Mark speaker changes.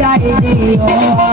Speaker 1: চাই দিও